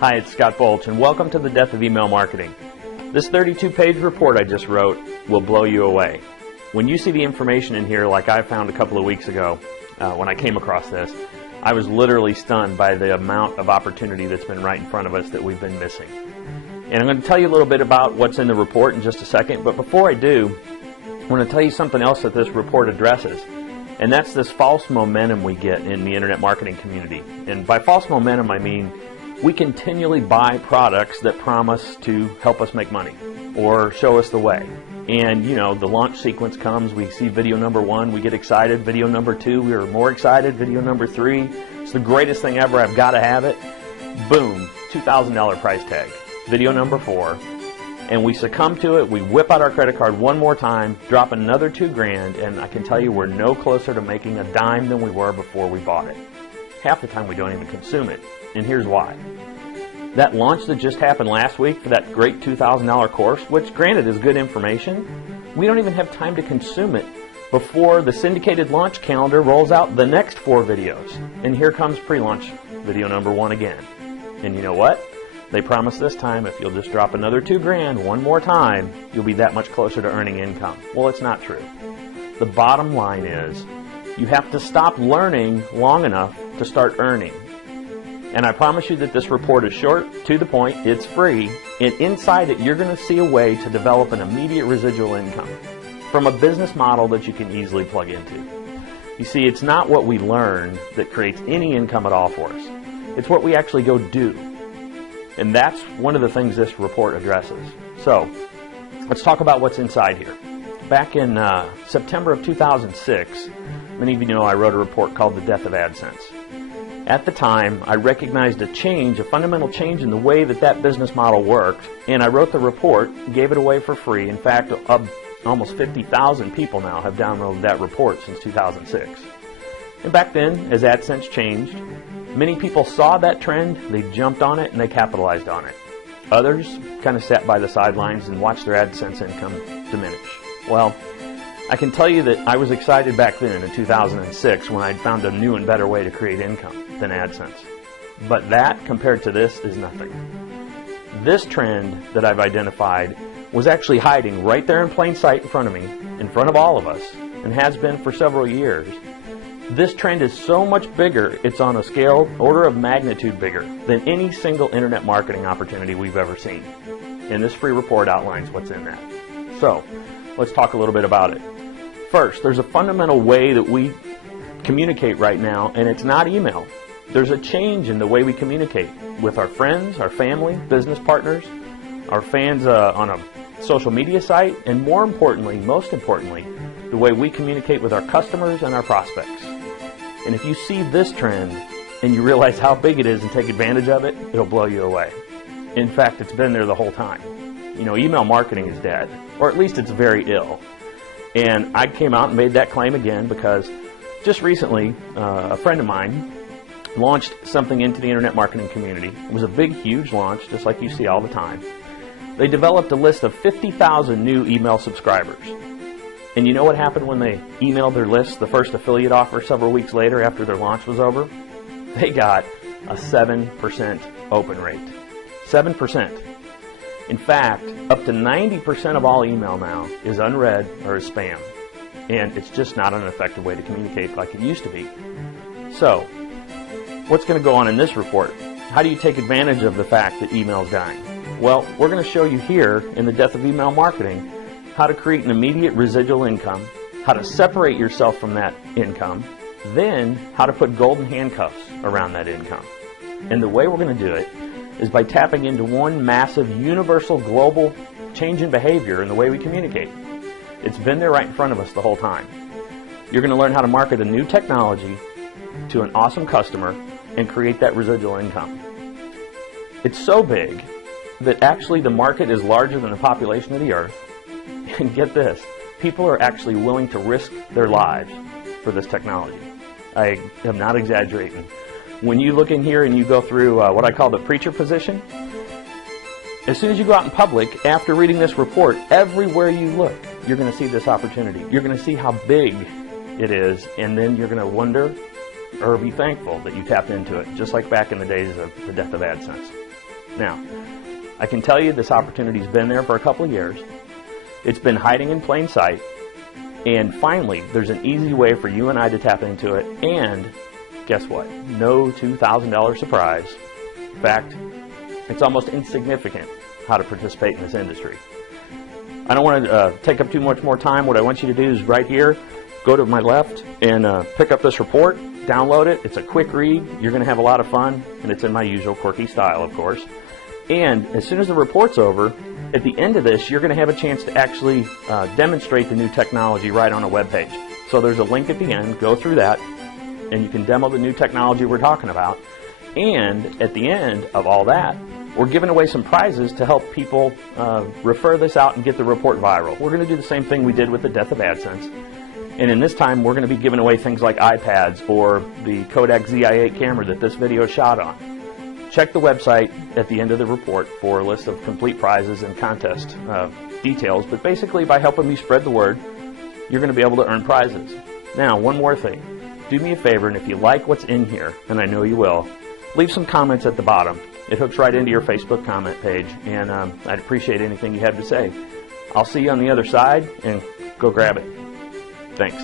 Hi, it's Scott Bolch, and welcome to the Death of Email Marketing. This 32-page report I just wrote will blow you away. When you see the information in here, like I found a couple of weeks ago when I came across this, I was literally stunned by the amount of opportunity that's been right in front of us that we've been missing. And I'm going to tell you a little bit about what's in the report in just a second, but before I do, I want to tell you something else that this report addresses, and that's this false momentum we get in the internet marketing community. And by false momentum, I mean we continually buy products that promise to help us make money or show us the way. And you know, the launch sequence comes, we see video number 1, we get excited, video number 2, we are more excited, video number 3, it's the greatest thing ever, I've got to have it. Boom, $2,000 price tag. Video number 4, and we succumb to it, we whip out our credit card one more time, drop another $2,000, and I can tell you we're no closer to making a dime than we were before we bought it. Half the time we don't even consume it. And here's why. That launch that just happened last week for that great $2,000 course, which granted is good information, we don't even have time to consume it before the syndicated launch calendar rolls out the next 4 videos. And here comes pre-launch video number 1 again. And you know what? They promise this time if you'll just drop another $2,000 one more time, you'll be that much closer to earning income. Well, it's not true. The bottom line is you have to stop learning long enough to start earning. And I promise you that this report is short, to the point, it's free, and inside it you're going to see a way to develop an immediate residual income from a business model that you can easily plug into. You see, it's not what we learn that creates any income at all for us. It's what we actually go do. And that's one of the things this report addresses. So, let's talk about what's inside here. Back in September of 2006, many of you know I wrote a report called The Death of AdSense. At the time, I recognized a fundamental change in the way that business model worked, and I wrote the report, gave it away for free. In fact, almost 50,000 people now have downloaded that report since 2006. And back then, as AdSense changed, many people saw that trend, they jumped on it, and they capitalized on it. Others kind of sat by the sidelines and watched their AdSense income diminish. Well, I can tell you that I was excited back then in 2006 when I'd found a new and better way to create income than AdSense. But that, compared to this, is nothing. This trend that I've identified was actually hiding right there in plain sight in front of me, in front of all of us, and has been for several years. This trend is so much bigger, it's on a scale, order of magnitude bigger than any single internet marketing opportunity we've ever seen. And this free report outlines what's in that. So, let's talk a little bit about it. First, there's a fundamental way that we communicate right now, and it's not email. There's a change in the way we communicate with our friends, our family, business partners, our fans on a social media site, and most importantly, the way we communicate with our customers and our prospects. And if you see this trend and you realize how big it is and take advantage of it, it'll blow you away. In fact, it's been there the whole time. You know, email marketing is dead, or at least it's very ill. And I came out and made that claim again because just recently, a friend of mine launched something into the internet marketing community. It was a big, huge launch, just like you see all the time. They developed a list of 50,000 new email subscribers. And you know what happened when they emailed their list, the first affiliate offer several weeks later after their launch was over? They got a 7% open rate. 7%. In fact, up to 90% of all email now is unread or is spam. And it's just not an effective way to communicate like it used to be. So, what's going to go on in this report? How do you take advantage of the fact that email is dying? Well, we're going to show you here in The Death of Email Marketing how to create an immediate residual income, how to separate yourself from that income, then how to put golden handcuffs around that income. And the way we're going to do it is by tapping into one massive, universal, global change in behavior in the way we communicate. It's been there right in front of us the whole time. You're going to learn how to market a new technology to an awesome customer and create that residual income. It's so big that actually the market is larger than the population of the earth. And get this, people are actually willing to risk their lives for this technology. I am not exaggerating. When you look in here and you go through what I call the preacher position, as soon as you go out in public, after reading this report, everywhere you look, you're going to see this opportunity. You're going to see how big it is, and then you're going to wonder or be thankful that you tapped into it, just like back in the days of the death of AdSense. Now, I can tell you this opportunity's been there for a couple of years. It's been hiding in plain sight, and finally, there's an easy way for you and I to tap into it, and guess what? No $2,000 surprise. In fact, it's almost insignificant how to participate in this industry. I don't want to take up too much more time. What I want you to do is right here, go to my left and pick up this report, download it. It's a quick read. You're going to have a lot of fun, and it's in my usual quirky style, of course. And as soon as the report's over, at the end of this, you're going to have a chance to actually demonstrate the new technology right on a web page. So there's a link at the end. Go through that, and you can demo the new technology we're talking about. And at the end of all that, we're giving away some prizes to help people refer this out and get the report viral. We're going to do the same thing we did with the death of AdSense. And in this time, we're going to be giving away things like iPads or the Kodak ZI-8 camera that this video is shot on. Check the website at the end of the report for a list of complete prizes and contest details. But basically, by helping me spread the word, you're going to be able to earn prizes. Now, one more thing. Do me a favor, and if you like what's in here, and I know you will, leave some comments at the bottom. It hooks right into your Facebook comment page, and I'd appreciate anything you have to say. I'll see you on the other side, and go grab it. Thanks.